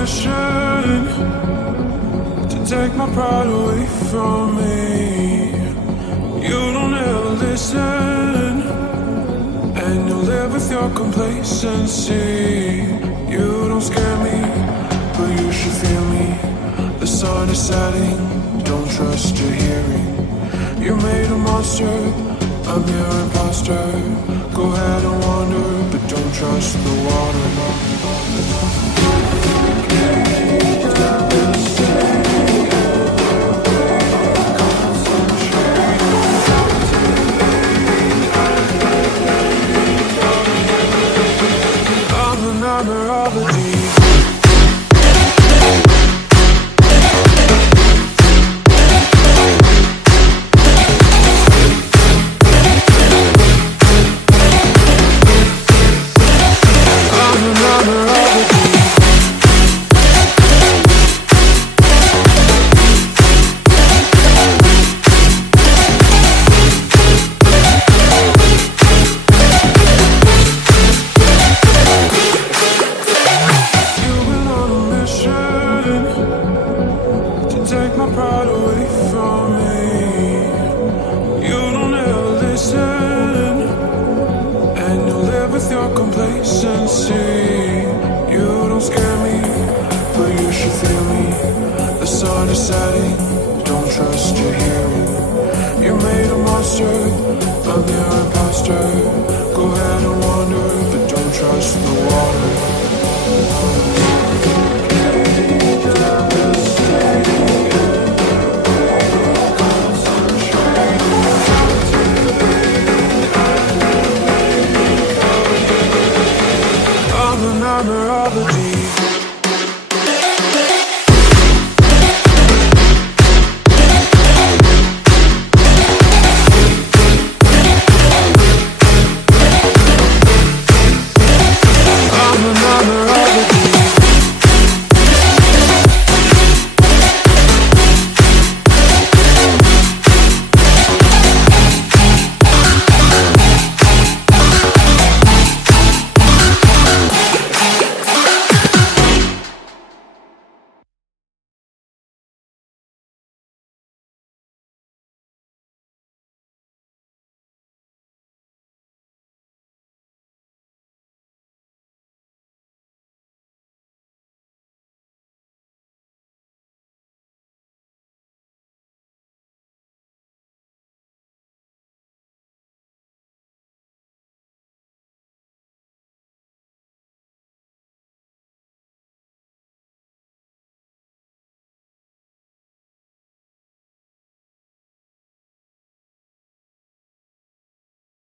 mission to take my pride away from me. You don't ever listen, and you live with your complacency. You don't scare me, but you should fear me. The sun is setting, don't trust your hearing. You made a monster, I'm your imposter. Go ahead and wander, but don't trust the water. I'm the nightmare of the deep. Take my pride away from me. You don't ever listen, and you live with your complacency. You don't scare me, but you should fear me. The sun is setting, don't trust your hearing. You made a monster, I'm your imposter. Go ahead and wander, but don't trust the water. I'm the nightmare of the deep.